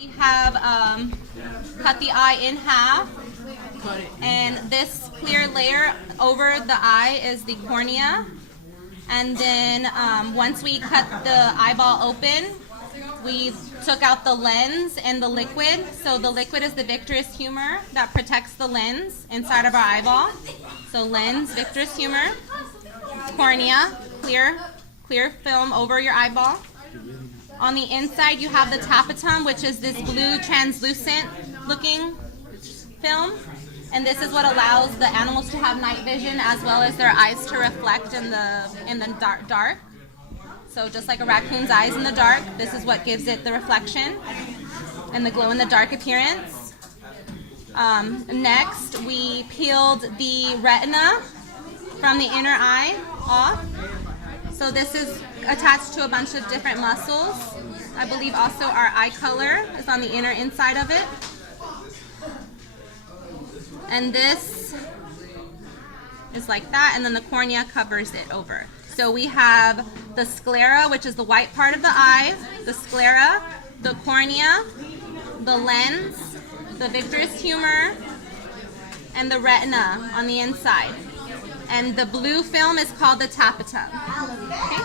We have cut the eye in half, and this clear layer over the eye is the cornea. And then once we cut the eyeball open, we took out the lens and the liquid. So the liquid is the vitreous humor that protects the lens inside of our eyeball. So lens, vitreous humor, cornea, clear film over your eyeball. On the inside, you have the tapetum, which is this blue translucent looking film. And this is what allows the animals to have night vision as well as their eyes to reflect in the dark. So just like a raccoon's eyes in the dark, this is what gives it the reflection and the glow in the dark appearance. Next, we peeled the retina from the inner eye off. So this is attached to a bunch of different muscles. I believe also our eye color is on the inner inside of it. And this is like that, and then the cornea covers it over. So we have the sclera, which is the white part of the eye, the sclera, the cornea, the lens, the vitreous humor, and the retina on the inside. And the blue film is called the tapetum. Okay?